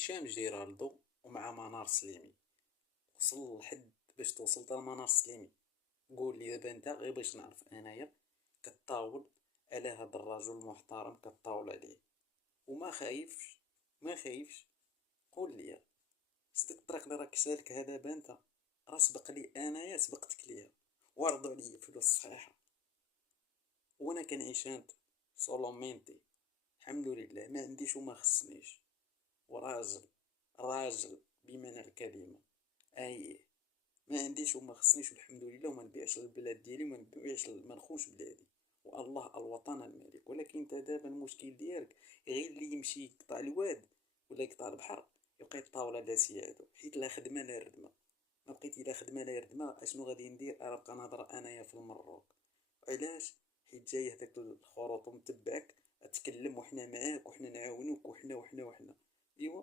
هشام جيرالدو ومع منار سليمي. وصل لحد باش توصل تا منار سليمي. قول لي دابا انت غير باش نعرف انايا، كطاول على هاد الرجل المحترم، كطاول عليه وما خايفش، ما خايفش. قول لي صدق الطريق اللي راك سالكها دابا انت، راه سبق لي انايا سبقتك ليها، وعرضوا عليا فلوس صحيحه وانا كنعيش هانت سولومينتي. الحمد لله ما عنديش وما خصنيش، وراجل راجل بمعنى الكلمة. اي ما عنديش وما خصنيش والحمد لله، وما نبيعش البلاد ديالي وما نبيعش ما نخونش بلادي. والله الوطن الملك. ولكن انت دابا المشكل ديالك غير اللي يمشي يقطع الواد ولا يقطع البحر يبقى يطاول على سيادو، حيت لا خدمه لا ردمه. ما بقيتي لا خدمه لا ردمه، اشنو غادي ندير؟ غنبقى نهضر انايا في المروك. علاش؟ حيت جاي هذاك الخروط متبعك تكلم وحنا معاك وحنا نعاونوك وحنا وحنا وحنا. ايوا